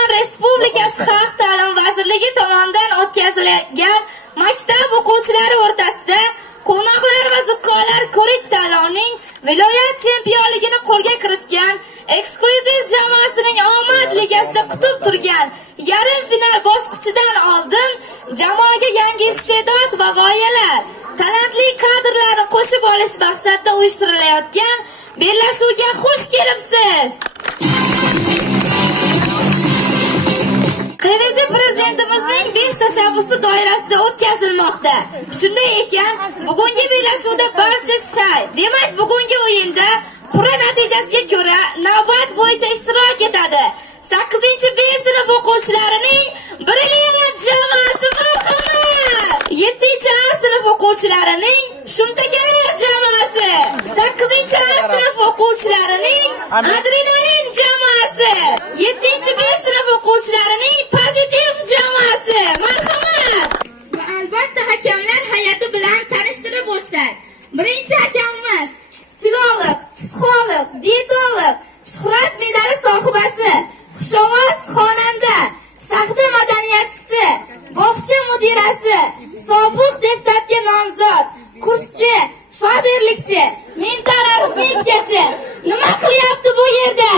O'zbekiston Respublikasi Xalq ta'limi vazirligi tomonidan o'tkazilgan maktab o'quvchilari o'rtasida qo'noqlar va zukkolar ko'rik tanlovining viloyat chempionligini qo'lga kiritgan eksklyuziv jamoasining omad ligasida kutib turgan yarim final bosqichidan oldin jamoaga yangi iste'dod va g'oyalar, talantli kadrlarni qo'shib olish maqsadida uyushtirilgan bellashuvga xush kelibsiz. QVZ Prezidentimizning 5 tashabbusi doirasida o'tkazilmoqda. Shunday ekan, bugungi bellashuvda barcha shay, demak bugungi o'yinda qur'a natijasiga ko'ra navbat bo'yicha ishtirok etadi. 8-B sinf o'quvchilarining brilliant jamoasi marhamat. 7-A sinf o'quvchilarining shumtakalar jamoasi, 8-A sinf o'quvchilarining adrenalin jamoasi, 7-B sinf o'quvchilarining pozitiv jamoasi. Marhamat. Va albatta hakamlar hay'ati bilan tanishtirib o'tsak. Birinchi hakamimiz filolog, psixolog, dietolog, shuhrat medali sohibasi, xushovoz xonanda, sahna madaniyatchisi, bog'cha mudirasi, sobiq deputatga nomzod, kurschi, faberlikchi, mental arifmetikachi. Nima qilyapti bu yerda?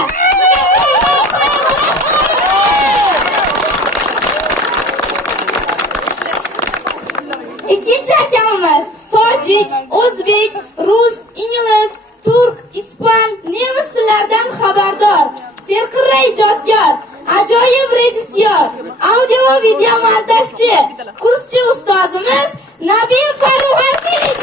Ikkinchi hakamimiz tojik, o'zbek, rus, ingliz, turk, ispan, nemis tillaridan xabardor, serqirra ijodkor, ajoyib rejissyor, audio va video montajchi, kurschi ustozimiz Nabiy Farruhasiyevich.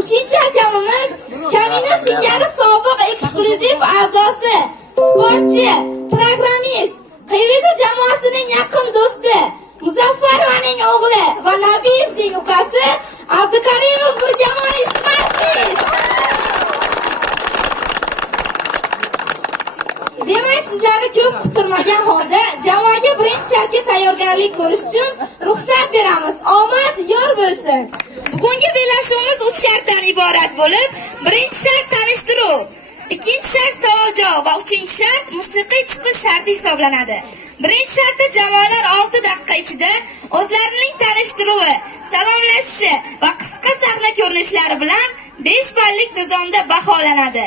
Uchinchi hakamimiz Kamina singari sobiq eksklyuziv a'zosi, sportchi, programmist, QVZ jamoasining yaqin do'sti, Muzaffarovaning o'g'li va Nabiyevning ukasi Abdukarimov Birjamol Ismatovich. Demak, sizlarni ko'p kuttirmagan holda jamoaga birinchi shartga tayyorgarlik ko'rish uchun ruxsat beramiz. Omad yor bo'lsin. Bugungi bellashuvimiz 3 shartdan iborat bo'lib, birinchi shart tanishtiruv, ikkinchi shart savol-javob va uchinchi shart musiqiy chiqish sharti hisoblanadi. Birinchi shartda jamoalar 6 daqiqa ichida o'zlarining tanishtiruvi, salomlashishi va qisqa sahna ko'rinishlari bilan 5 ballik nizomda baholanadi.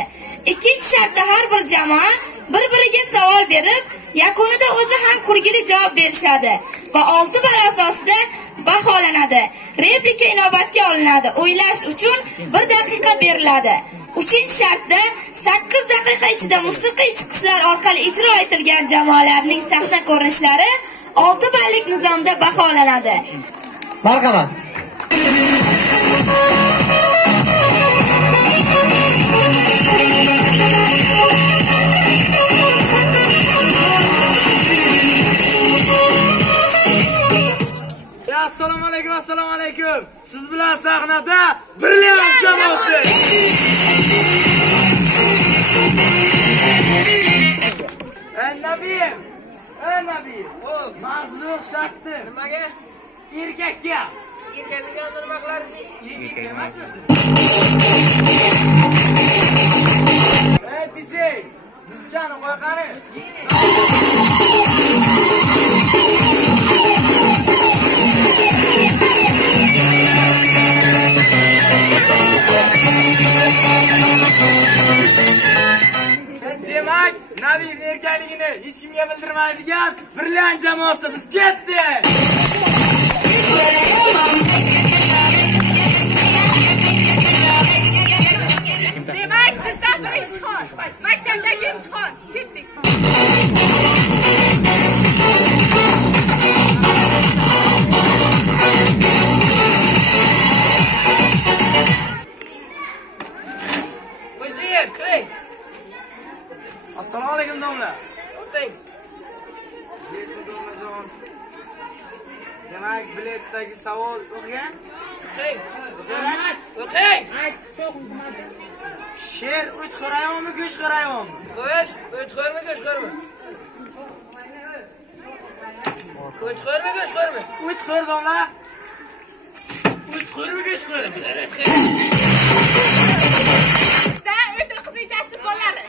Ikkinchi shartda har bir jamoa bir-biriga savol berib, yakunida o'zi ham kulgili javob berishadi va 6 ball asosida baholanadi. Replika inobatga olinadi. O'ylash uchun 1 daqiqa beriladi. Uchinchi shartda 8 daqiqa ichida musiqiy chiqishlar orqali ijro etilgan jamoalarning sahna ko'rinishlari 6 ballik nizomda baholanadi. Marhamat. Assalomu alaykum, assalomu alaykum. Siz bilan sahnada brilliant jamoasi. Nabiyev. Nabiyev. Mavzu o'xshatdi. Nimaga? Erkakka. Erkakga nima qilardingiz? Erkak emasmisiz? DJ, muzikani qo'y qani. Demak, Nabiyevning erkakligini hech kimga bildirmaydigan brilliant jamoasi biz ketdi. Demak, bizdan birinchi xon, maktabdagi imtihon. Ketdik. Qo'ying, qiling. Assalomu alaykum domla. O'ting. Domlajon. Demak, biletdagi savol o'qigan? O'ting. O'qing. Sher o'txo'r hayvonmi, go'shtxo'r hayvonmi? O'txo'rmi, go'shtxo'rmi? O'txo'rmi, go'shtxo'rmi? O'txo'r domla. O'txo'rmi, go'shtxo'rmi? Sizda o'ta qiziqchasi bolalari.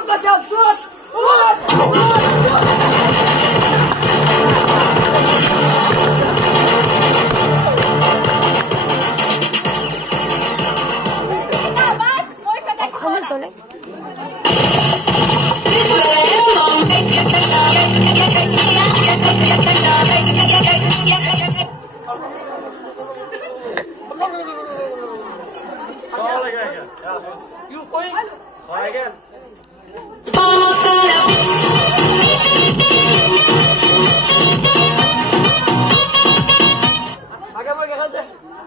O'tmacham, sut!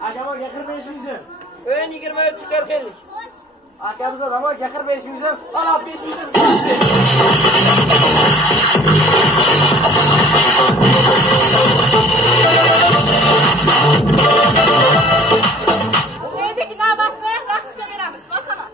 Akamoga 45 ming so'm. O'yin 23 korxenlik. Akamiz akamoga 45 ming so'm. Ana 5 ming so'm. O'yindagi navbatni raqsga beramiz. Marhamat.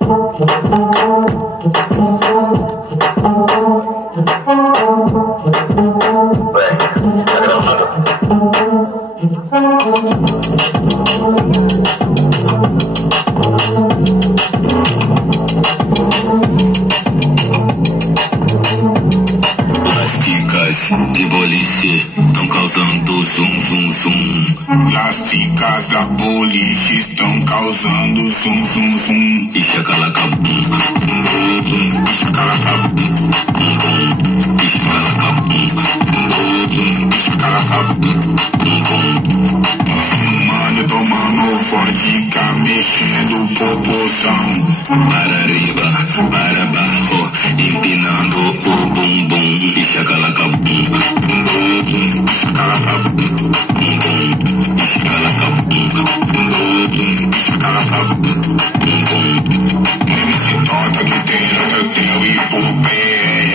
De boliche estão causando zum zum zum. Las chicas da boliche estão causando zum zum zum. E chacalacabum, bum bum, e chacalacabum, bum bum, e chacalacabum, bum bum, e chacalacabum, bum bum. Fumando, tomando vodka, mexendo o popozão. Para arriba, para abaixo, empinando o bumbum. E chacalacabum, bum bum, e chacalacabum, bum bum, e chacalacabum, bum bum, e chacalacabum, bum bum. MC Tota que tem no teu e por pé,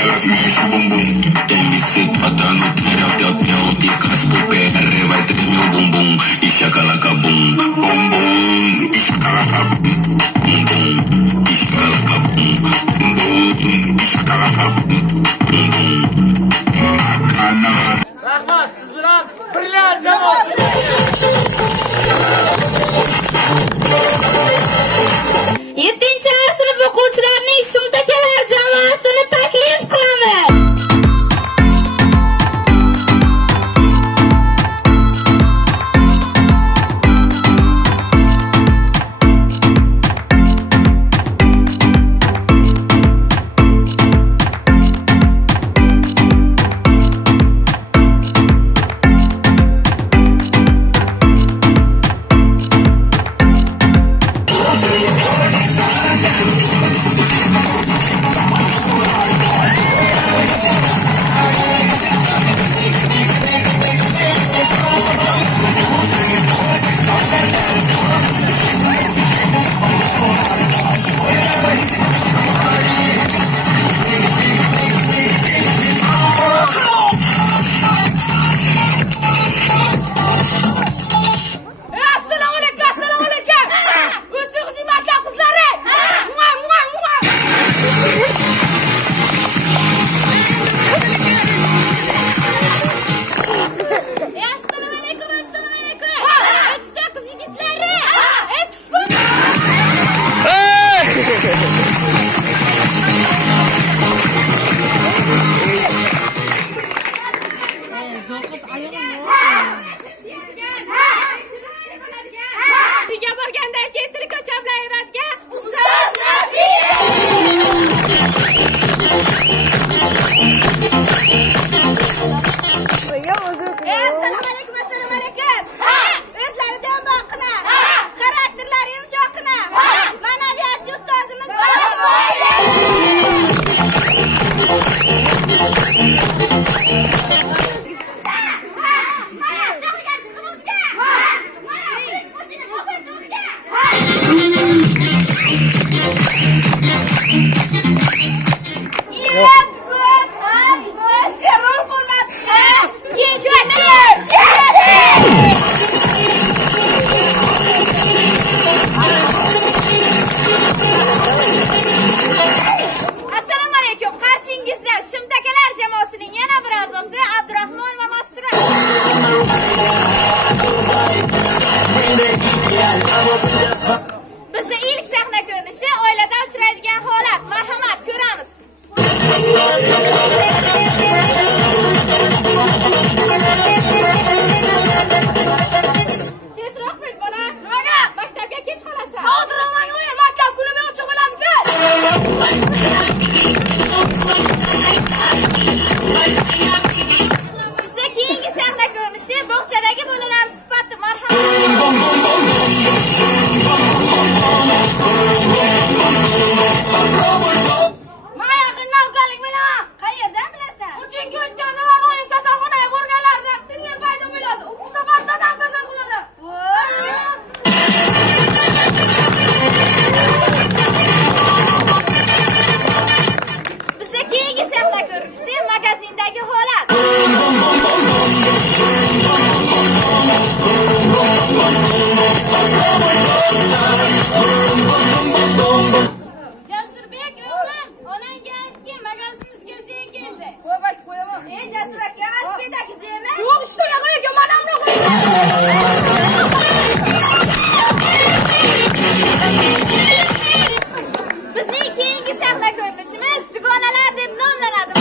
elas mexem o bumbum. MC Tota no teu de casco pé, vai tremer o bumbum. E chacalacabum, bum bum, e chacalacabum, bum bum, e chacalacabum, bum bum, e chacalacabum, bum bum. Rahmat, siz bilan brilliant jamoasi. 7-sinf o'quvchilarining shumtakalar jamoasini taklif Bizda keyingi sahna ko'rinishi bog'chadagi bolalar sifati marhamat. Qayerdan bilasan? Uchinchi o'tganda o'yin kasalxonaga borganlarda tingan paydo bo'ladi. Bu safar dadam kasal bo'ladi. Bizda keyingi sahna ko'rinishi magazindagi holat. Jasurbek o'g'lim, onangga aytgin, magaziningizga sen keldi. Qo'yib aytib qo'yaman. Jasur aka, pedagogizmi? Yo'q, ishga qo'yaga mana buni qo'yaman. Bizning keyingi sahna ko'rinishimiz dugonalar deb nomlanadi.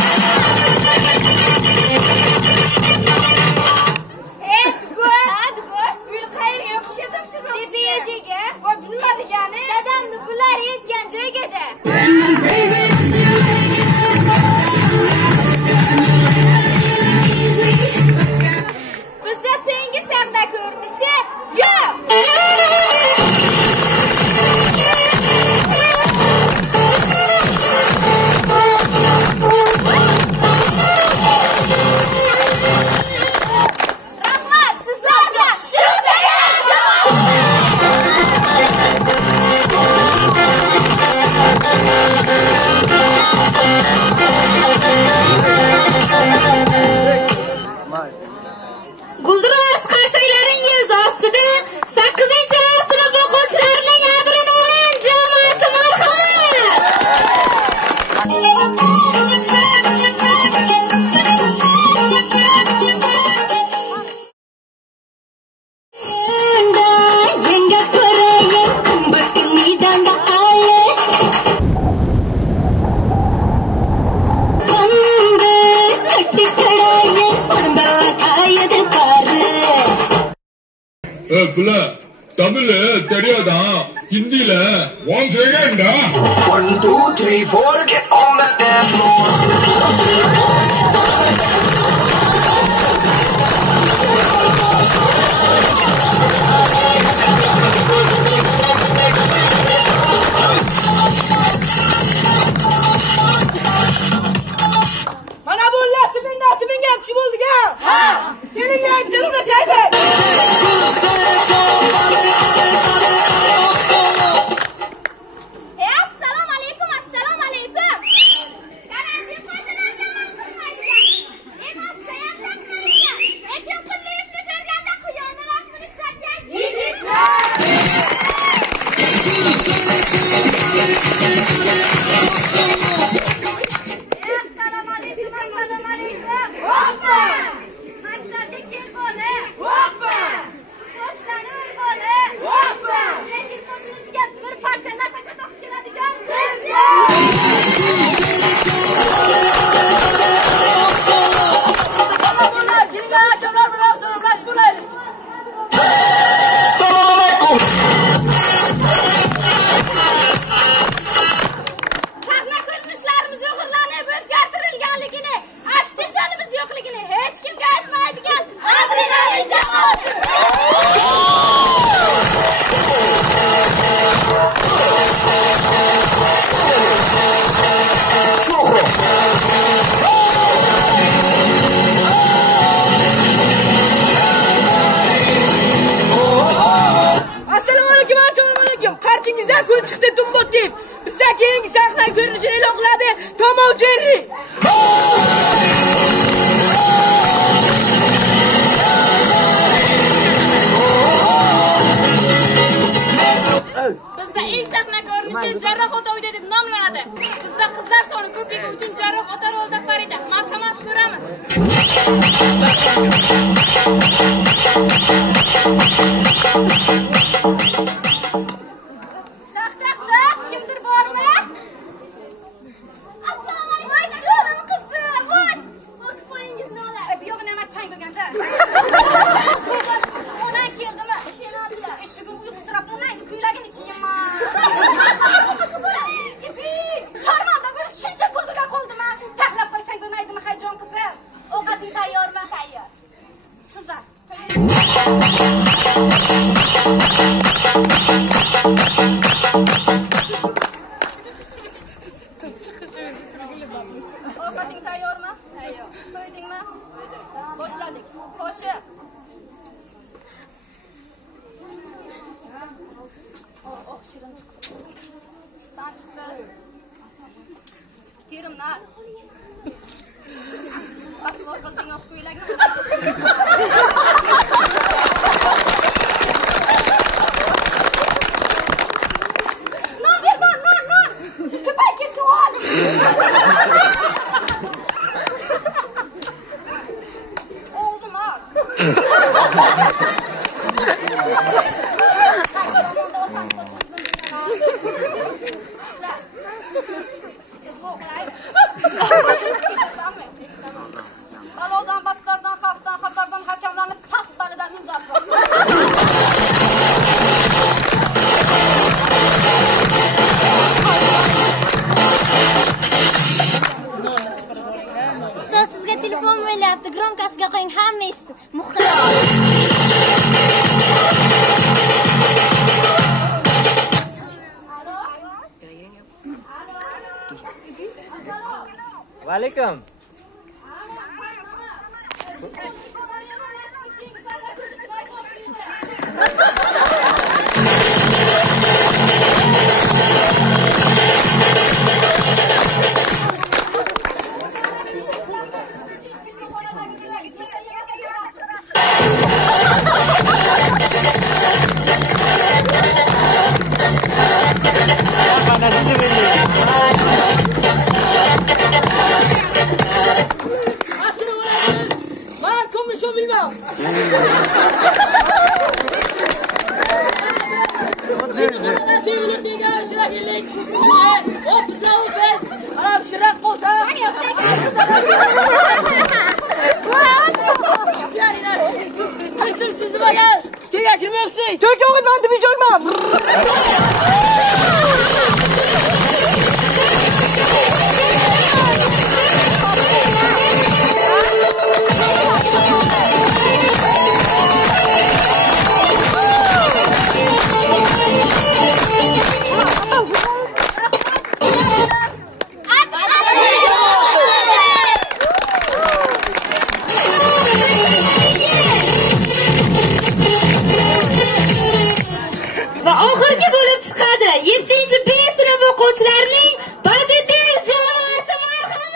Qayerga o'qishga topshirmoqchisiz? Bebejiga. Voy, nima degani? Dadamni pullari yetgan joyga-da. Bizda sengi sahna ko'rinishi yo'q. Rahmat sizlarga. Guldiroz qarsaklarning yuz ostida 8-sinf o'quvchilarining adrenalin jamoasi marhamat. புள்ள தமிழ் தெரியாதா ஹிந்தில ஒன் செகண்டா 1 2 3 4 get on the dance floor. Mana bu nasibinga tushib bo'ldi-ga. Ha. Kelinglar, kelinglar chayda. Assalomu alaykum, assalomu alaykum. Qarang, foydalangan mashhurmaydigan. Emas, qayerdan qaraysan? Lekin qilishni ko'rganda quyonni rasmini sargan yigitlar. Assalomu alaykum, assalomu alaykum. Hoppa! Maktabga kelgani. Hoppa! Sochlarni o'rgani. Hoppa! Lekin sochini ichiga bir parcha lapacha taqib keladigan qiz yo'q. Bunlar kelinglar, akamlar bilan salomlashib bo'laylik. Assalomu alaykum. Sahna ko'rinishlarimiz o'g'irlanib o'zgartirilganligini, aktivlarimiz yo'qligini hech kimga aytmaydigan adrenalin jamoasi. Assalomu alaykum, assalomu alaykum. Qarchingizdan kun chiqdi Dumbotdeb. Bizda keyingi sahna ko'rinishini e'lon qiladi Tom and Jerry. Bizda ilk sahna ko'rinishi jarroh ota uyda deb nomlanadi. Bizda qizlar soni ko'pligi uchun jarroh ota rolida Farida. Marhamat ko'ramiz. Tak, kimdir bormi? Assalomu alaykum. Voy, qizim, voy. O'tib qo'yingizni olar. Bu yog'i nima chang bo'lganda? Onang keldimi? Keladilar. Shu kun uyqusirab onangni kuylagini kiyinman. Ipi, sharmanda Ovqating tayyormi? Tayyor. Qo'ydingmi? Qo'ydim. Boshladik. Qo'shi. Shirin chiqdi. San chiqdi. Kerimlar. Aslo qilding oq ko'ylakni. Non ber, non. Ko'pay ketib ol. O'g'lim al. Balodan, batlardan, xavfdan, xatardan, hakamlarni past balidan imzasın. Ustoz sizga telefon bo'lyapti. Gromkasiga qo'ying, hamma eshitdi. Va alaykum. Ben komisyon bilmem. Va oxirgi bo'lib chiqadi 7-B sinf o'quvchilarining pozitiv jamoasi marhamat.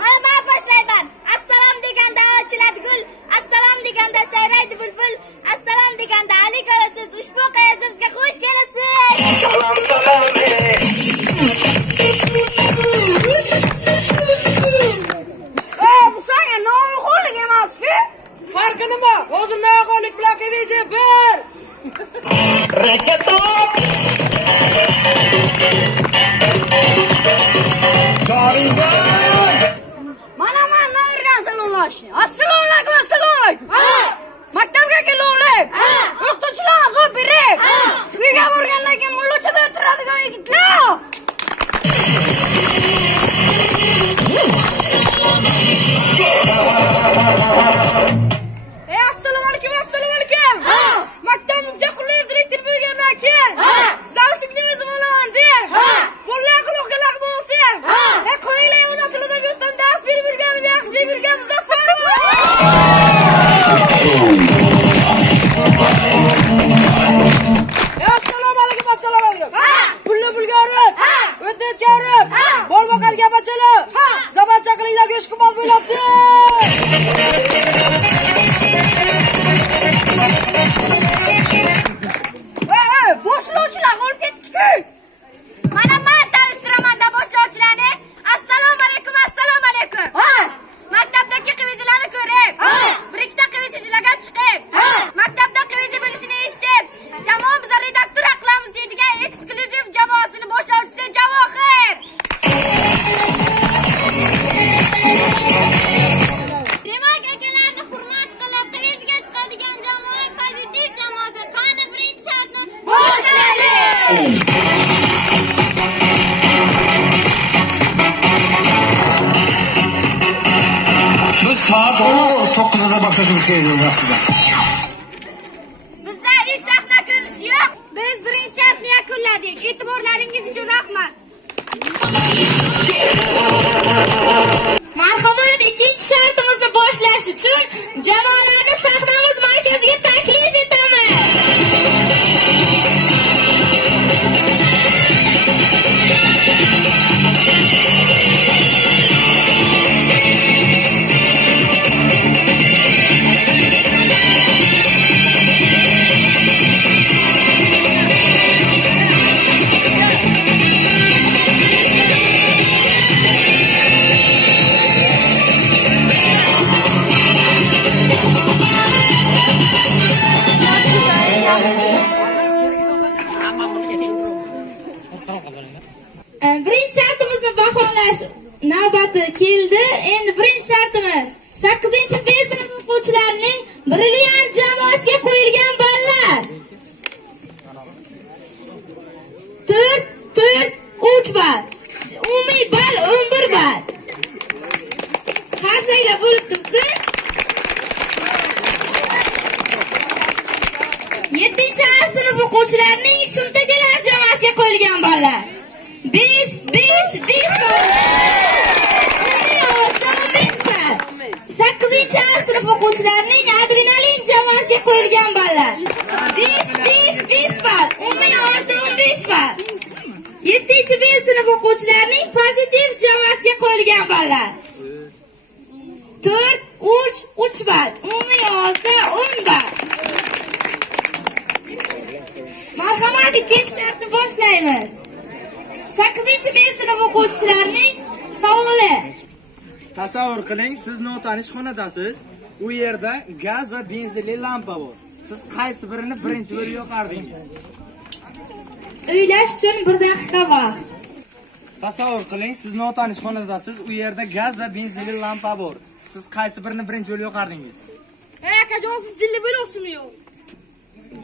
Mana bana boshlayman. Assalom degan da'vochilar gul Assalomu alaykum, assalomu alaykum. Maktabimizga qulay direktor bo'lgandan keyin zavshikni o'zim olaman der. Mulla quloqqa laqma olsam. Qo'yinglar ona tilida yurtdan dars berib yurganim yaxshi deb yurgan Muzaffar. Assalomu alaykum, assalomu alaykum. Pulni pulga urib, o'tnetga urib, bol boqadigan bachalar. Zabatcha qilinglar, go'shqibol bo'libdi. Boshlovchilar olib ketdi-ku. Mana men tanishtiraman-da boshlovchilarni. Assalomu alaykum, assalomu alaykum. Maktabdagi qivizlarni ko'rib, bir ikkita qivizichilarga chiqib, maktabda qivizi bo'lishini eshitib, tamom biz redaktor qilamiz deydigan eksklyuziv jamoasini boshlovchisi Javohir. Demak, akalarni hurmat qilib, qivizga chiqadigan jamoa pozitiv jamoasi. Qani birinchi shartni Boshladik. Biz soat 9'da başlayacağız aslında. Bizda ilk sahna ko'rinishi yo'q. Biz birinchi shartni yakunladik. E'tiborlaringiz uchun rahmat. Marhamat, ikkinchi shartimizni boshlash uchun jamoalarni sahnamiz markaziga taklif etamiz. Birinchi shartimizni baholash navbati keldi. Endi birinchi shartimiz 8-B sinf o'quvchilarining brilliant jamoasiga qo'yilgan ballar. 3 ball. Umumiy ball 11 ball. Qarsanglar bo'lib tursin. 7-A sinf o'quvchilarining shumtakalar jamoasiga qo'yilgan ballar. 5 ball. 15 ball. 8-A sinf o'quvchilarining adrenalin jamoasiga qo'yilgan ballar. 5 ball. 15 ball. 7-B sinf o'quvchilarining pozitiv jamoasiga qo'yilgan ballar. 3 ball. 10 ball. Marhamat, ikkinchi shartni boshlaymiz. 8-B sinf o'quvchilarining savoli. Tasavvur qiling, siz notanish xonadasiz. U yerda gaz va benzinli lampa bor. Siz qaysi birini birinchi bo'lib yoqardingiz? O'ylash uchun 1 daqiqa vaqt. Tasavvur qiling, siz notanish xonadasiz. U yerda gaz va benzinli lampa bor. Siz qaysi birini birinchi bo'lib yoqardingiz? Akajon, siz jilli bo'libsizmi yo'q?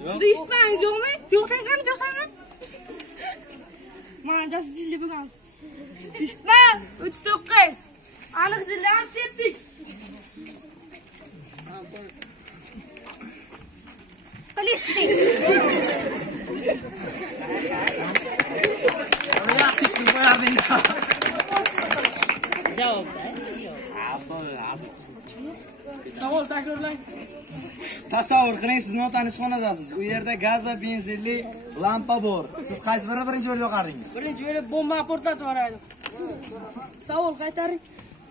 Sizda ispangiz yo'qmi? Yo'qdan qani? Mana siz jilli bo'lgansiz. Ispan 39. Aniq jilli antiseptik. Plastik. Yaxshi ish qilib qo'yardingiz. Javobda. Savol takrorlang. Tasavvur qiling, siz notanish xonadasiz. U yerda gaz va benzinli lampa bor. Siz qaysi birini birinchi bo'lib yoqardingiz? Birinchi bo'lib bomba portlatib yuboradi. Savol qaytaring.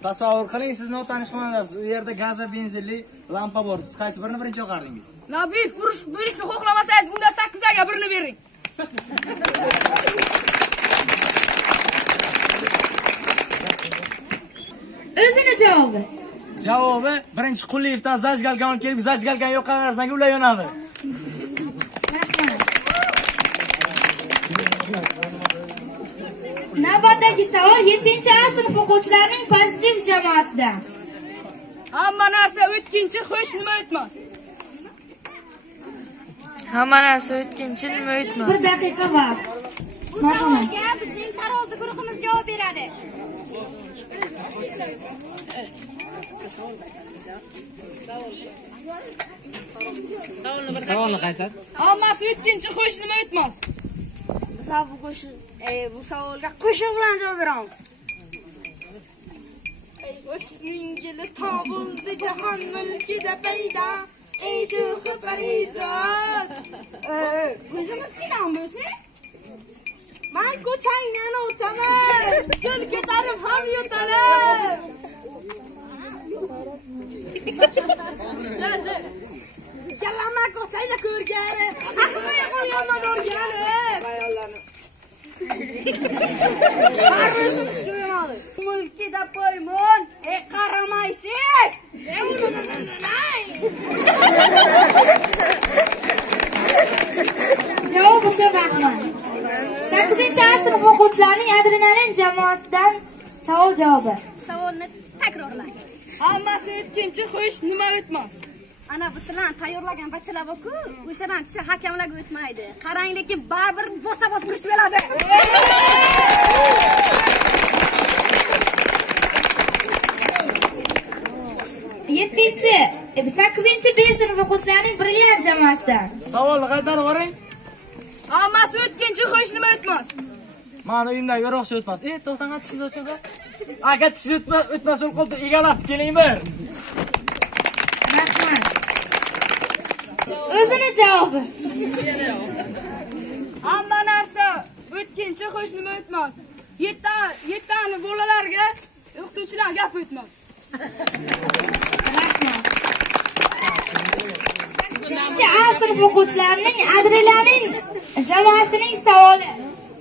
Tasavvur qiling, siz notanish xonadasiz. U yerda gaz va benzinli lampa bor. Siz qaysi birini birinchi yoqardingiz? Nabiy, urush bo'lishni xohlamasangiz, unda 8 ga birini bering. O'zini javobi. Javobi birinchi Qulliyevdan zajgalgan olib kelib, zajgalgan yoqqanlardan ular yonadi. Navbatdagi savol 7-A sinf o'quvchilarining pozitiv jamoasidan. Hamma narsa o'tkinchi, xo'sh nima o'tmas? Hamma narsa o'tkinchi, nima o'tmas? 1 daqiqa vaqt. Bu savolga bizning tarozi guruhimiz javob beradi. Savolni qaytar. Hammasi o'tkinchi qo'sh nima o'tmas? Bu savolga qo'shiq bilan javob beramiz. O'sning yili tobuldi jahon mulkida paydo. Ey shu parizod. O'zimiz kelamiz. Men ko'changdan o'taman. Yo'l ko'tarib ham yo'taman. Kalama ko'changda ko'rgani. Haqni qo'yaman o'rgani. Ayollarni. Mulkida poymon, qaramaysiz. Javob uchun rahmat. 8-A sinf o'quvchilarining adrenalin jamoasidan savol javobi. Savolni takrorlang. Hammasi o'tkinchi qo'sh nima o'tmas? Ana bu sizlar tayyorlagan bachalar bor-ku, o'shadan tishi hakamlarga o'tmaydi. Qarang, lekin baribir bosa-bos kirishib keladi. 8-B sinf o'quvchilarining brilliant jamoasidan. Savolni qaytarib yuboring. Hammasi o'tkinchi qo'sh nima o'tmas? Mana uyimdagi yo'roqchi o'tmas. To'xtang, tish o'chirdi. Aka tish o'tmas bo'lib qoldi. Egalatib keling bir. Rahmat. O'zini javobi. Hamma narsa o'tkinchi qo'sh nima o'tmas? 7 bolalarga o'qituvchilar gap o'tmas. Rahmat. 8-A sinf o'quvchilarining adrenalin jamoasining savoli.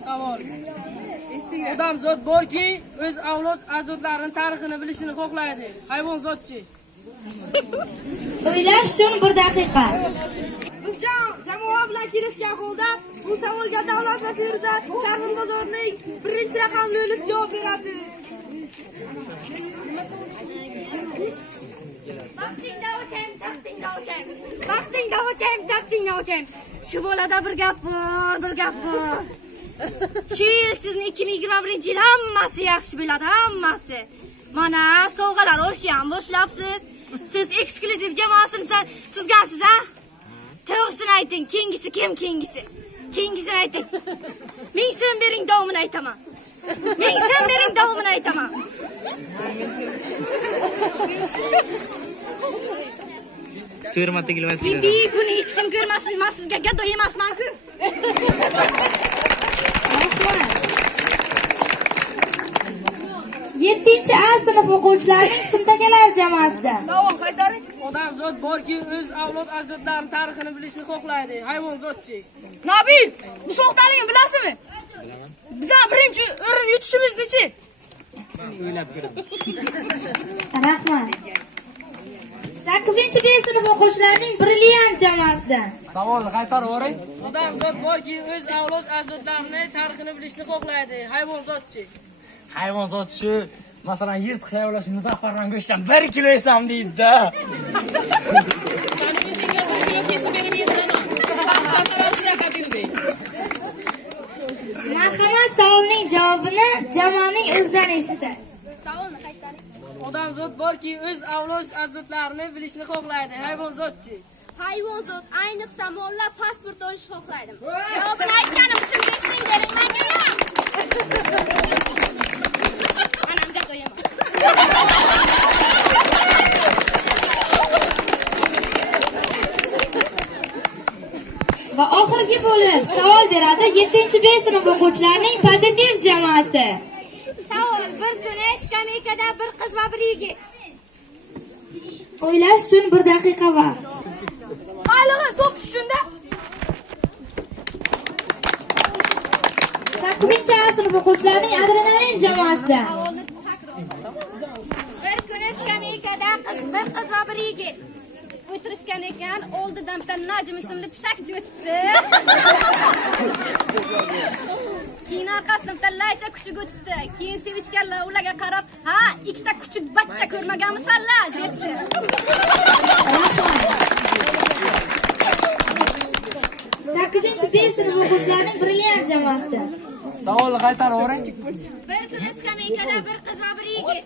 Savol. Odamzod borki, o'z avlod ajdodlarining tarixini bilishni xohlaydi. Hayvonzodchi. O'ylash uchun 1 daqiqa. Biz jamoa bilan kelishgan holda bu savolga Davlat va Feruza Sharg'in bozorining 1-raqamli o'lis javob beradi. Vaqtingda o'chayim, taqtingda o'chayim. Vaqtingda o'chayim, taqtingda o'chayim. Shu bolada bir gap bor. Shu yil sizni 2021-yil hammasi yaxshi biladi, hammasi. Mana sovg'alar olishni ham boshlabsiz. Siz eksklyuziv jamoasini tuzgansiz, ha? To'g'risini ayting, keyingisi kim keyingisi? Keyingisini ayting. 1000 so'm bering, davomini aytaman. 1000 so'm bering, davomini aytaman. To'rmata kilometr. Buni hech kim ko'rmasin, men sizga gado emasman-ku. 7-A sinf o'quvchilarining shimtakalar jamoasidan. Savol qaytaring. Odamzod borki, o'z avlod ajdodlarining tarixini bilishni xohlaydi. Hayvonzodchi. Nabil, bu so'xtaligini bilasizmi? Bilaman. Biz birinchi o'rin yutishimizni-chi? O'ylab ko'raman. Rahmat. 8-B sinf o'quvchilarining brilliant jamoasidan. Savolni qaytarib yuboring. Odamzod borki, o'z avlod ajdodlarining tarixini bilishni xohlaydi. Hayvonzodchi. Hayvonzodchi, masalan, yirtiq tayyorlash Muzaffarman go'shtdan 1 kilo yesam deydi-da. Marhamat, savolning javobini jamoaning o'zidan eshitdi. Savolni qaytaring. Odamzod borki, o'z avlod ajdodlarini bilishni xohlaydi. Hayvonzodchi. Hayvonzod ayniqsa mollab pasport olishni xohlaydim. Javobini aytganim uchun 5000 bering menga ham. Anamga qo'yaman. Va oxirgi bo'lib savol beradi 7-B sinf o'quvchilarining pozitiv jamoasi. Savol: bir kuni skameykada bir qiz va bir yigit. O'ylash uchun 1 daqiqa vaqt. Halig'i to'p uchunda 8-A sinf o'quvchilarining adrenalin jamoasidan. Bir kuni skameykada bir qiz va bir yigit o'tirishgan ekan, oldidan bitta Najm ismli pishakchi o'tdi. Keyin orqasidan bitta laycha kuchuk o'tdi. Keyin sevishganlar ularga qarab, "Ha, ikkita kuchuk bachcha ko'rmaganmisanlar?" dedi. 8-B sinf o'quvchilarining brilliant jamoasi. Savolni qaytaravering. Bir kuni skameykada bir qiz va bir yigit.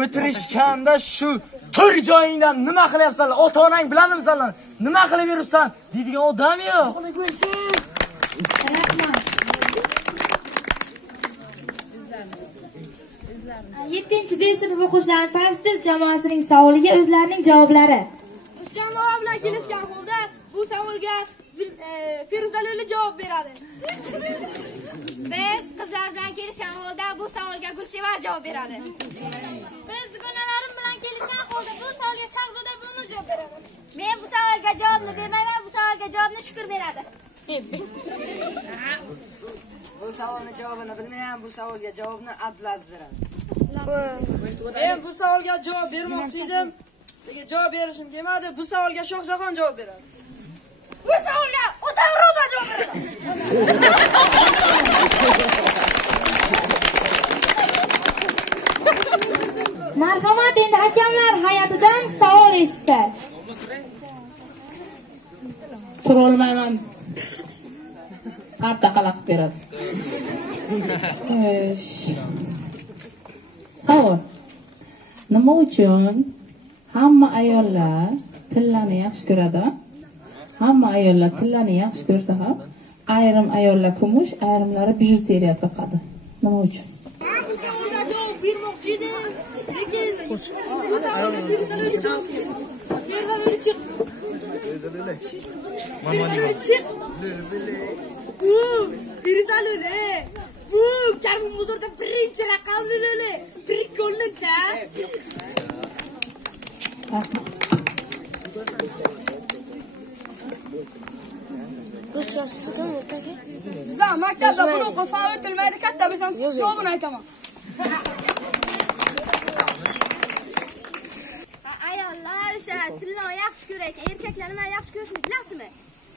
O'tirishganda shu tur joyingdan nima qilyapsanlar? Ota-onang bilanmisanlar? Nima qilib yuribsan? deydigan odam yo'q. Yettinchi B sinf o'quvchilari pozitiv jamoasining savoliga o'zlarining javoblari. Jamoa bilan kelishgan holda bu savolga Feruzali javob beradi. Biz qizlar bilan kelishgan holda bu savolga Gulsevar javob beradi. Biz dugonalarim bilan kelishgan holda bu savolga Shahzoda Bunu javob beradi. Men bu savolga javobni bermayman, bu savolga javobni Shukur beradi. Bu savolning javobini bilmayman, bu savolga javobni Abdulaziz beradi. Men bu savolga javob bermoqchi edim. Lekin javob berishim kelmadi. Bu savolga Shohjahon javob beradi. Bu savolga Otamurodova javob beradi. Marhamat, endi hakamlar hay'atidan savol eshitsa. Turolmayman. Qatta qalaqib beradi. Savol. Nima uchun hamma ayollar tillani yaxshi ko'radi? Hamma ayollar tillani yaxshi ko'rsa ham, ayrim ayollar kumush, ayrimlari bijuteriya taqadi. Nima uchun? Bu savolga javob bermoqchi edim. Lekin bu savolga Feruzali javob beradi. Feruzali chiq. Feruzali chiq. Bu Feruzali. Bu Karim Muzorda birinchi raqamli trikolnikda. Bizlar maktabda buni o'qib fan o'tilmaydi, katta bo'lsam javobini aytaman. Ayollar o'sha tillani yaxshi ko'rar ekan, erkaklar nima yaxshi ko'rishni bilasizmi?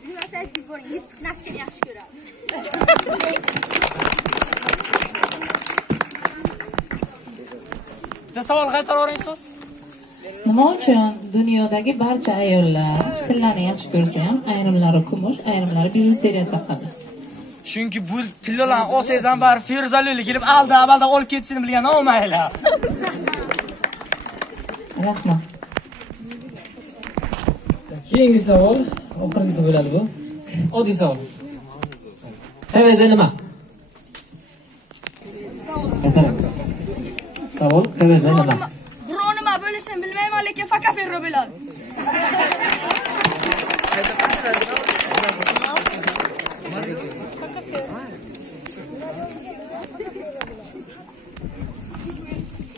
Bilmasangiz bilib ko'ring, yirtiq naskini yaxshi ko'radi. Bitta savol qaytaravering. Nima uchun dunyodagi barcha ayollar tillani yaxshi ko'rsa ham, ayrimlari kumush, ayrimlari bijuteriya taqadi? Chunki bu tillalarni olsangiz ham bari Feruzali kelib alda-balda olib ketishini bilgan olmaylar. Rahmat. Keyingi savol, oxirgisi bo'ladi bu. Oddiy savol. TVZ nima? Savol TVZ nima? Birov nima bo'lishini bilmayman, lekin faqat Ferro biladi.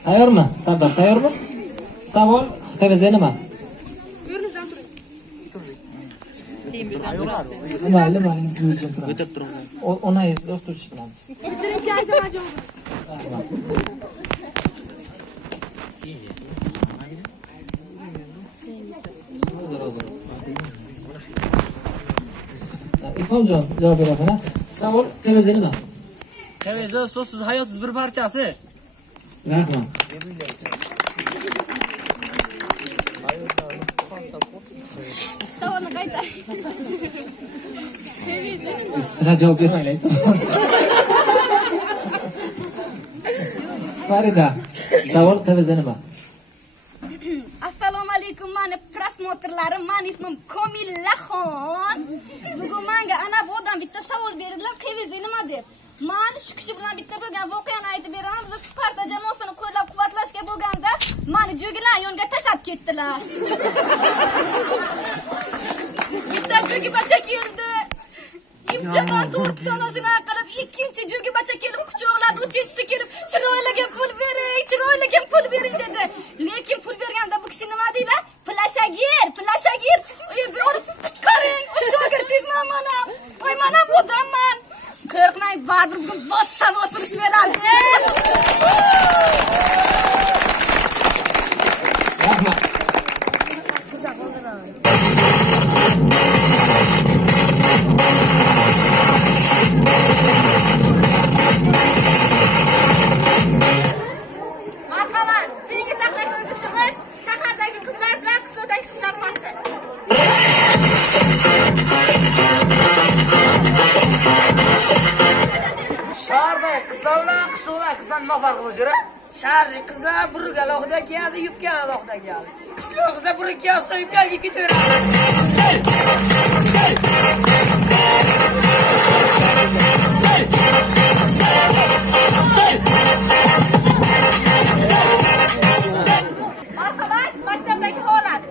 Tayyormi? Sardor tayyormi? Savol TVZ nima? O'rningizdan turing. Nima siz uchun turamiz. O'tib turamiz. Onangiz o'qituvchi bilamiz. Bittalikka aytaman javobini. Ilhomjon javob berasan. Savol TVZ nima? TVZ so'zsiz hayotsiz bir parchasi. Rahmat. Savolni qaytar. Sizlar javob bermanglar. Farida, savol TVZ nima? Assalomu alaykum, mani prosmotrlarim, mani ismim Komillaxon. Bugun menga ana bu odam bitta savol berdilar, TVZ nima deb. Men shu kishi bilan bitta bo'lgan voqeani aytib beraman. Biz Sparta jamoasini qo'llab-quvvatlashga bo'lganda, meni jo'gilar yonga tashab ketdilar. Bitta jo'gi bacha keldi. Imchadan 4 tona shunaqa qilib, ikkinchi jo'gi bacha kelib quchoqladi, uchinchisi kelib, chiroyliga pul bering dedi. Lekin pul berganda bu kishi nima deydi? Plashagir, qutqaring, shogird mana. Voy mana bu odamman. Qo'rqmang, baribir bugun bossa bosilish beradi. Rahmat. Marhamat, keyingi sahnaga chiqishimiz shahardagi qizlar bilan qishloqdagi qizlar farqi. qishloqlar qizdan nima farqi bor jira? Shaharlik qizlar burga alohida kiyadi, yubka alohida kiyadi. Qishloq qizlar burga kiyadi, yubka kiyadi. Marhamat, maktabdagi holat.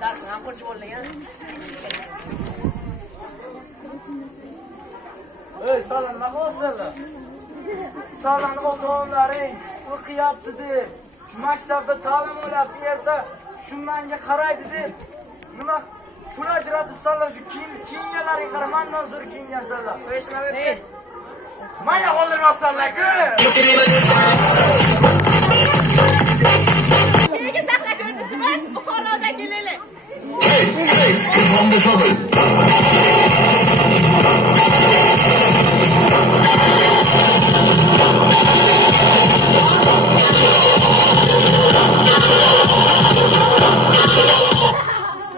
Darsni ham qo'shib olgan. Ey, salom, nima qilyapsizlar? Salomni ota-onalaring o'qiyapti deb, shu maktabda ta'lim olyapti yerda, shu menga qaraydi deb, nima pul ajratibsanlar, shu kiyinganlarga qara, mendan zo'r kiyingansanlar. Mana qoldirmassanlar-ku. Keyingi sahna ko'rinishimiz Buxoroda kelili.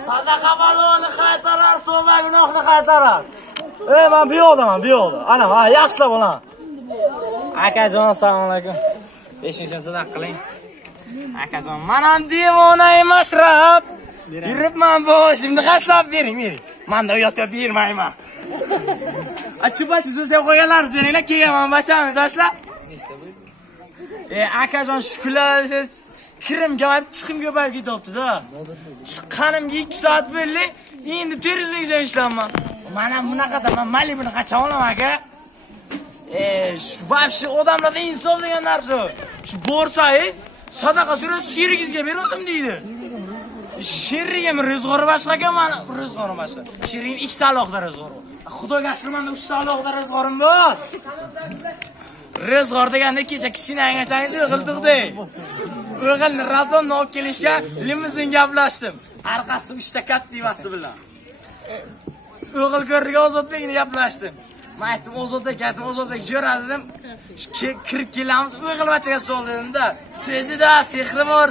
Sadaqa baloni qaytarar, tavba gunohni qaytarar. Ey, men bu yoqdaman, bu yoqda. Ana, ha, yaxshilab olam. Akajon, assalomu alaykum. 5-ni sadaqa qiling. Akajon, men ham devona emasrab. Yuribman boshimni qashlab bering, bering. Menda uyatga bermayman. Achibachi so'zga qo'yganlaringiz beringlar, kelganman bachani tashlab. Akajon, shukrlar siz kirim ko'payib, chiqim ko'payib ketyapti-da. Chiqqanimga 2 soat bo'ldi, endi 400 ming so'm ishlayman. Mana bunaqada men Malibuni qachon olaman aka? Shu vobshe odamlarda insof degan narsa. Shu borsangiz, sadaqa so'rasiz, sherigizga berdim deydi. Sherigim ro'zg'or boshqa, men ro'zg'orim boshqa. Sherigim 2 ta alohida ro'zg'or. Xudoga shukr, menda 3 ta alohida ro'zg'orim bor. Ro'zg'or deganda kecha kichkinagachagacha o'g'ildiqdi. O'g'ilni radonni olib kelishga limuzin gaplashdim. Orqasida 3 ta kattivasi bilan. O'g'il ko'rriga Ozodbekni gaplashdim. Men aytdim, Ozodbek, Ozodbek jo'ra dedim. Kirib kelamiz, o'g'ilbachaga sol dedim-da. So'zida sehri bor,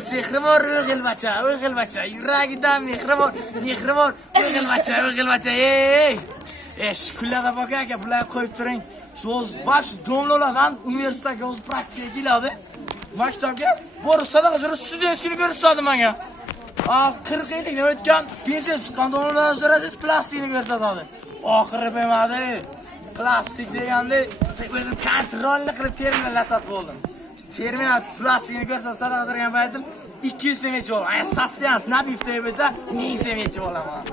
o'g'ilbacha, yuragida mehri bor, o'g'ilbacha. Shukrlar aka, bular qo'yib turing. Shu o'z domlalardan universitetga o'z praktikaga keladi. Maktabga borib sadaqa so'rab studentskini ko'rsatdi menga. 40 yillik o'tgan pensiya chiqqan domlalardan so'rasangiz plastikni ko'rsatadi. Oxiri bo'lmadi. Plastik deganda o'zim kontrolni qilib terminallar sotib oldim. Terminal plastikni ko'rsatsa sadaqa so'ragan paytim 200 so'm yechib olaman. Sostians nabifda bo'lsa 1000 so'm yechib olaman.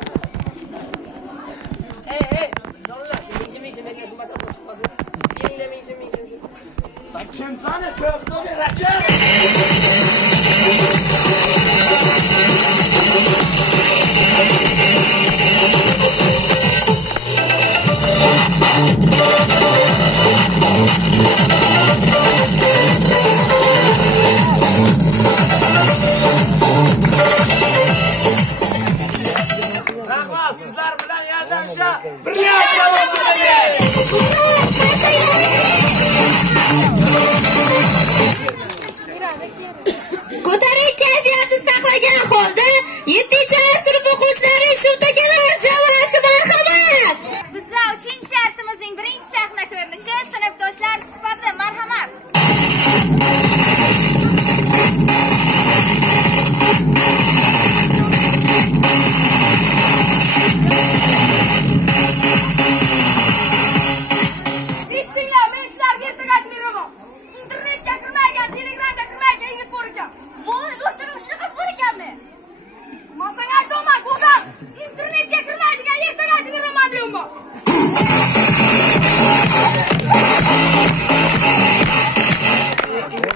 Sen kimsan? To'xta ber aka. Rahmat, sizlar bilan yordamlasha birga Ko'tarik kayfiyatni saqlagan holda 7-sinf o'quvchilari Shuvtakelar jamoasi marhamat. Bizlar uchun shartimizning birinchi sahna ko'rinishi sinfdoshlar suhbati marhamat. Eshtinglar, men sizlarga ertaga aytib beraman. Internetga kirmagan, Telegramga kirmagan yigit bor ekan. Voy, do'stlarim, shunaqa bor ekanmi? Men senga aytaman, Go'zal, internetga kirmaydigan ertaga aytib beraman deyman.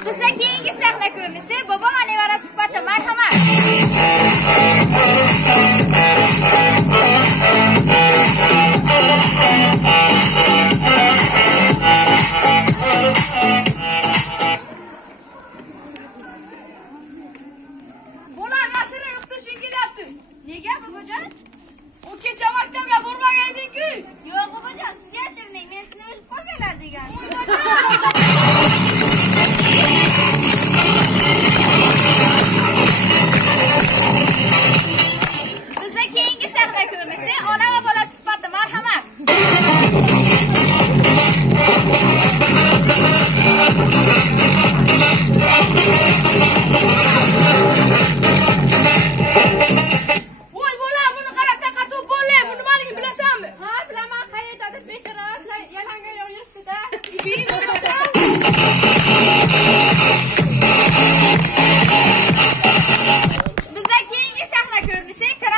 Bizga keyingi sahna ko'rinishi bobo va nevara suhbati marhamat. Bolam yashirin o'qituvching kelyapti. Nega bobojon?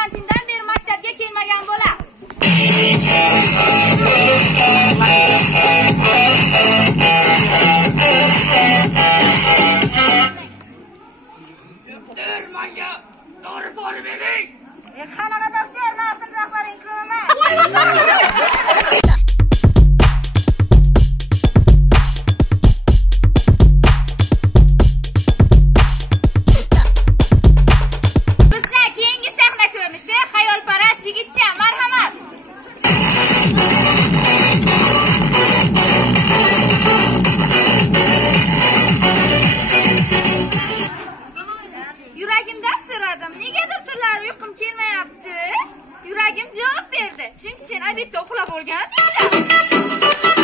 karantindan beri maktabga kelmagan bola. Manga dori borib bering. Xonada doktor Nosir rahbaring ko'ma. Bizlar keyingi sahna ko'rinishi xayolparast yigitcha, marhamat. Yuragimdan so'radim, negadir tunlari uyqum kelmayapti. Yuragim javob berdi, chunki sen obedda uxlab olgandingsan.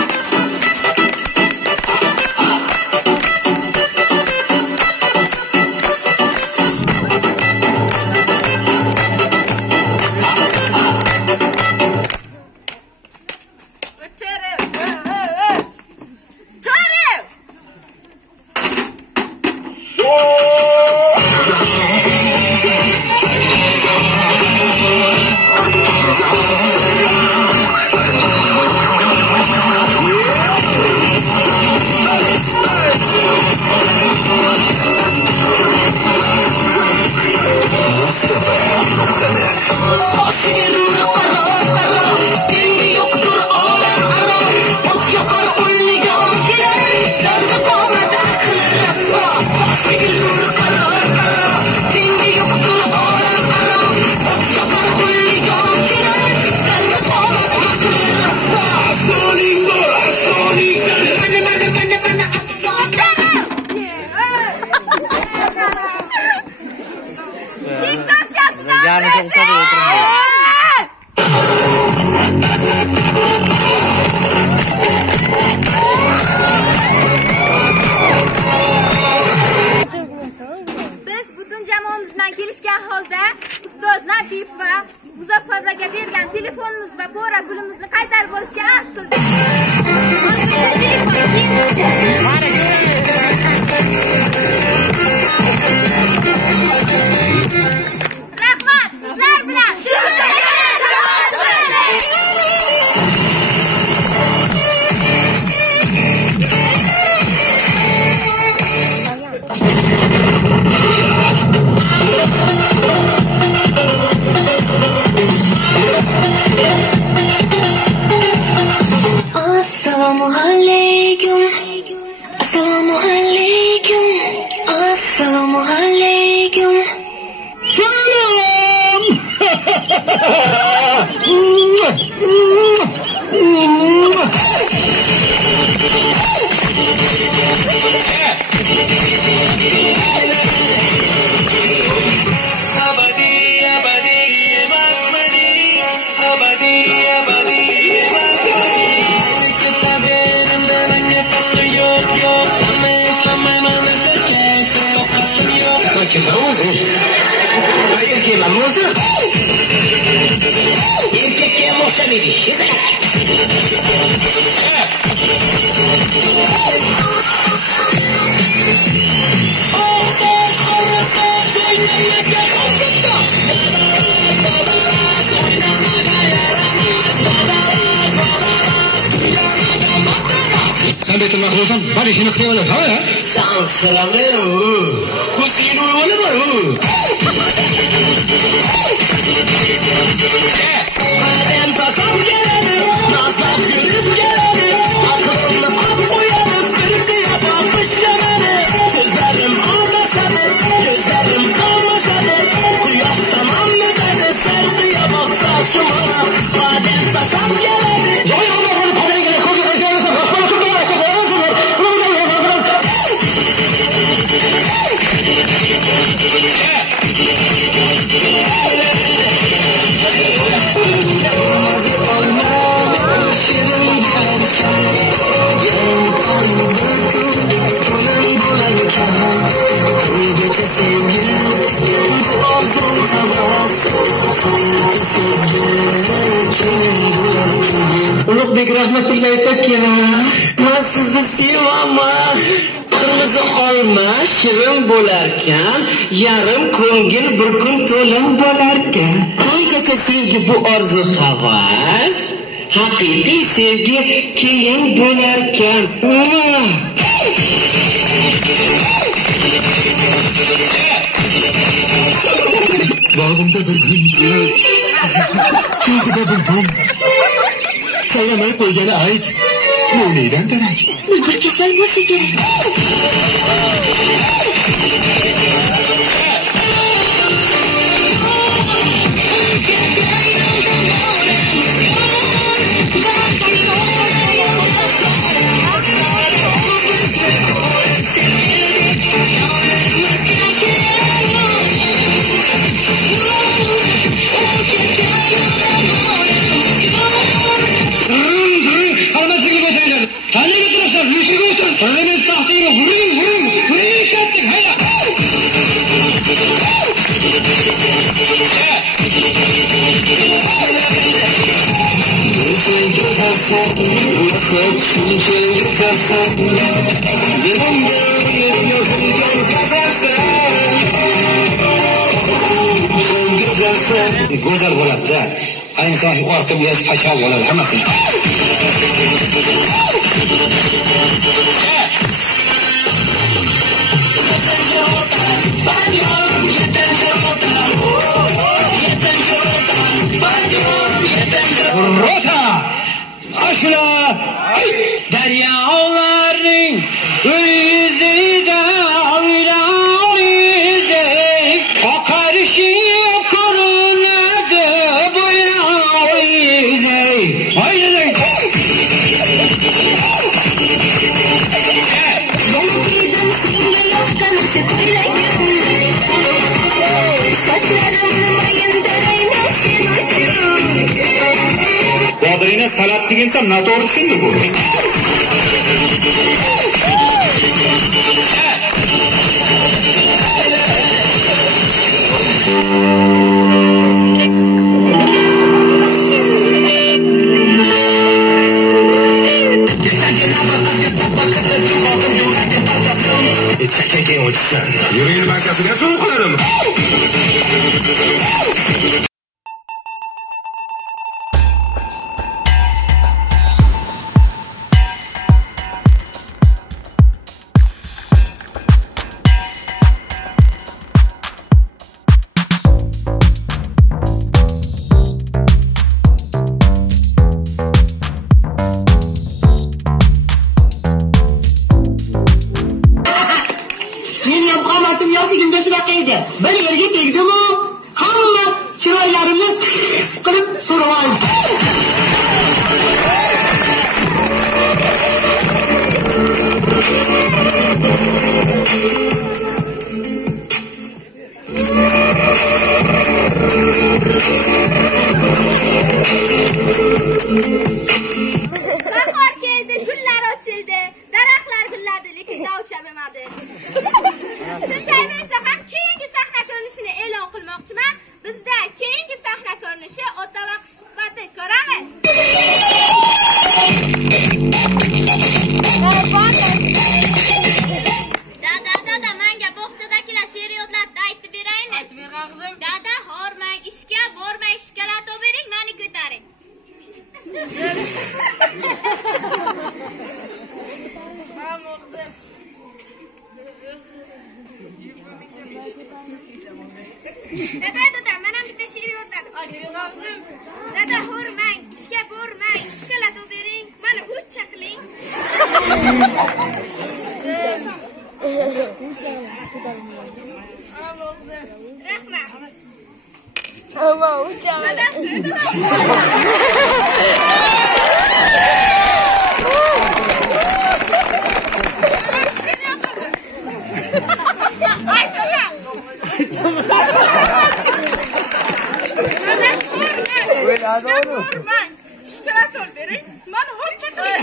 Biz butun jamoamizdan kelishgan holda ustoz Nabif va Muzaffarlarga bergan telefonimiz va pora pulimizni qaytarib olishga ahd qildik. Rahmat, sizlar bilan Assalamu alaikum. Assalamu alaikum. Assalamu alaikum. Salam. Sen Beytül Mahmud'san bari işini kıyamalar ha ya? Sen selamı Kusiyin uyumanı var Madem tasam geledi Nazlar görüp geledi Akıllı at uyanıp Kırkıya bakmış yemedi Sözlerim anlaşadı Gözlerim kalmaşadı Kuyaş tamam mı dedi Sevdiye baksa şumana Madem tasam geledi Ulug'bek rahmatullahi fakir. Men sizni sevaman. Kırmızı olma shirin bo'larkan, yarim ko'ngil bir kun to'lim bo'larkan. sevgi bu orzu havas, haqiqiy sevgi keyin bo'larkan. Bağımda bir gül, çoğuda bir gül. Sayramay qo'ygani ayt, bu neydan darak? Nima kasal bo'lsa kerak? Go'zal bo'ladi-da. Ayniqsa orqa bu pashal bo'ladi hammasi. Rota! Aşla! Deryaların yüzüde ağlar yüzü akarışıp korunadı boynağı yüzü. Haydi de! Badrine salat çiğinsem ne doğru şimdi bu? Çekeke uçsan. Yürüyün markasına soğuklarım. Ben yerga tegdim-u, hamma chiroylarimni qilib so'ragan. Bahor keldi, gullar ochildi, daraxtlar gulladi, lekin dovcha bo'lmadi. Shunday bo'lsa ham keyingi sahna ko'rinishini e'lon qilmoqchiman. Bizda keyingi sahna ko'rinishi ota va suhbati ko'ramiz. Dada, menga bog'chadagilar she'r yodlatdi, aytib beraymi? Aytib ber qizim. Dada, hormang, ishga bormang, shikolatov bering, meni ko'taring. Dada, mana bitta she'r yodladim. Dada, hormang, ishga bormang, shikolatov bering, meni hujja qiling. Rahmat. Ama hujja. Shikolatov bering, meni hujja qiling.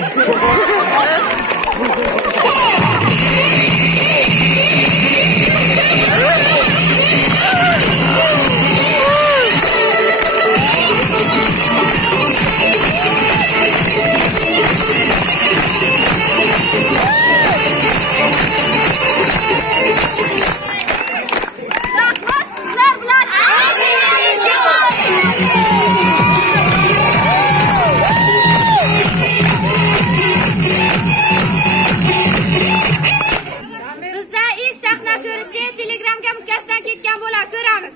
Bizda ilk sahna ko'rishi Telegramga mukkasidan ketgan bo'lar, ko'ramiz.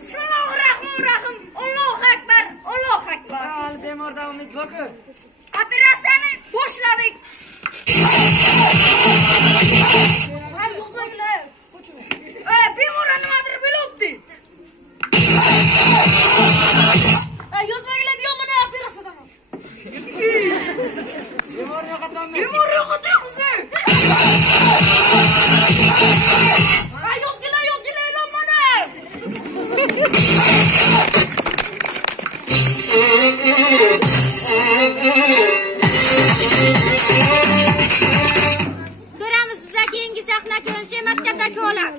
Bismillahirrahmanirrahim. Allohu akbar, Allohu akbar. Hali bemorda umid borku. Operatsiyani boshladik. Bemorlar nimadir bo'libdi. Yozmagilar diyor mana operatsiyadan. Bemor yo'qotamiz. Bemor yo'qotamiz. Yozgilar lan mana. Ko'ramiz bizga keyingi sahna ko'rishi maktabdagi holat.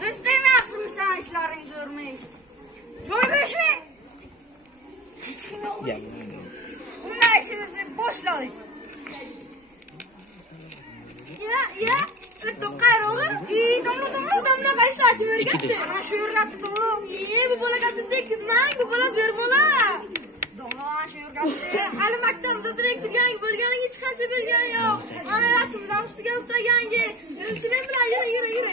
Do'stim, yaxshimisan? Ishlaring zo'rmi? Joy berishmi? Hech kim yo'qmi? Unda ishimizni boshladik. Ya, to'qayroqlar. Domla qayshlar kim o'rgatdi? Ana shu o'rgatdi domla. Bu bola katta tekizmang, bu bola zo'r bola. Domla shu o'rgatdi. Hali maktabda direktor yangi bo'lganing hech qancha bo'lgani yo'q. Ana yatimdan ustiga ustagangi. Birinchi men bilan yura.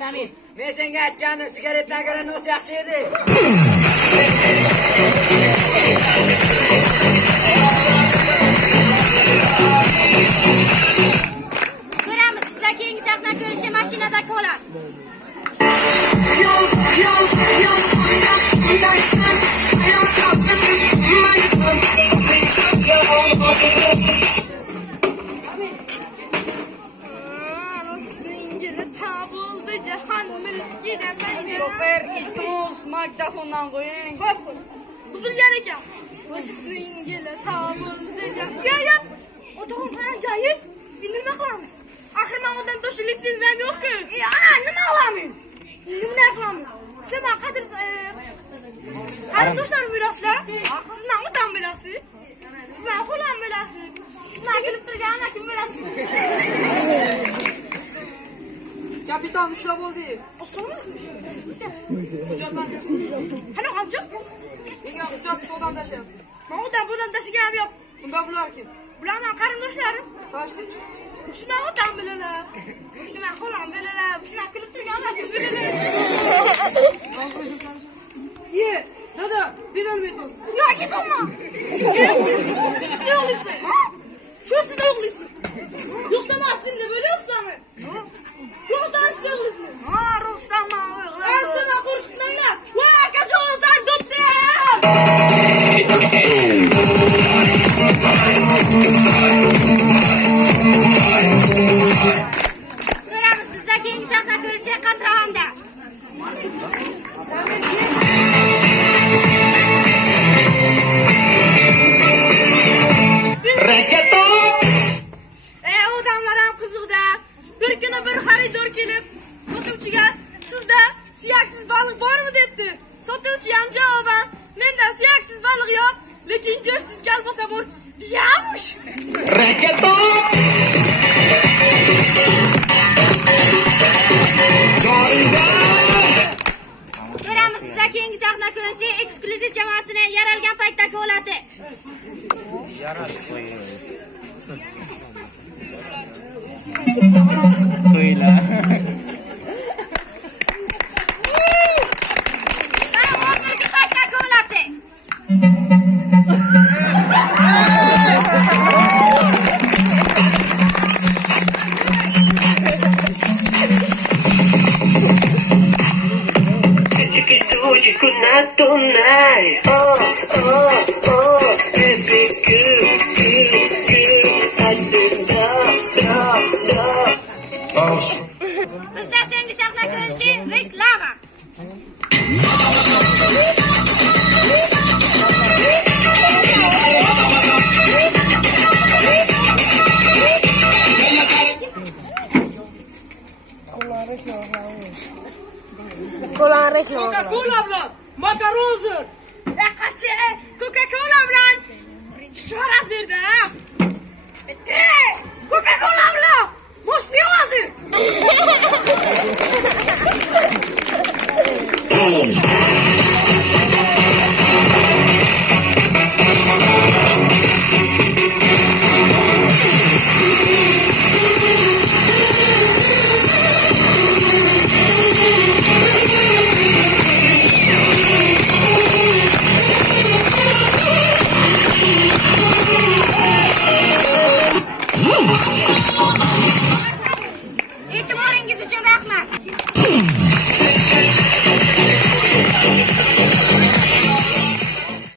Samim, men senga aytganim sigaretdan ko'ra nos yaxshi edi. Ko'ramiz, bizga keyingi sahna ko'rishi mashinadagi holat. Shofer, iltimos, magdafondan qo'ying. Qo'y. Buzilgan ekan. Singili tabuldi. Ya. O'tog'im bilan gayib. Endi nima qilamiz? Axir men undan to'shib litsenziyam yo'q-ku. Ana, nima qilamiz? Endi nima qilamiz? Sizlar qarindoshlar bilasizlar? Sizlar otam bilasiz? Sizlar xolam bilasiz? Sizlar kelib turgan akim bilasiz? Kapitan ushlab oldi. Ostonmi? Qani amca? Menga hujjatsiz odam tashyapti. Men odam tashiganim yo'q. Unda bular kim? Bular men qarindoshlarim. Tashli. Bu kishini otam bilalar. Bu kishini xolam bilalar. Bu kishini kulib turgan akim bilalar. Ye, dada, bilolmaydim. Yo'q, bo'lma. Yo'qlismi? Shu siz yo'qlismi? Yo'qsa machindi bo'lyapsanmi? Rustam yo'qlismi? Ha, Rustam o'g'lim. Aslida qo'rqitmanglar. Voy, akajon, sen doktor! Ko'ramiz, bizda keyingi sahna ko'rishi Qatrahonda. Odamlar ham qiziqda. Bir kuni bir xaridor kelib, sotuvchiga sizda suyaksiz baliq bormi debdi. Sotuvchi ham javoban, menda suyaksiz baliq yo'q, lekin go'shtsiz kalbasa bor deyamush. Ko'ramiz, bizga keyingi sahna ko'rishi eksklyuziv jamoasining yaralgan paytdagi holati. Qo'ylar. Hozirgi paytdagi holati. Bizda so'nggi sahna ko'rishi reklama. Coca-Cola bilan makaron uzr. Qachchi, Coca-Cola bilan chuchora zirda. Coca-Cola bilan mosh piyozir.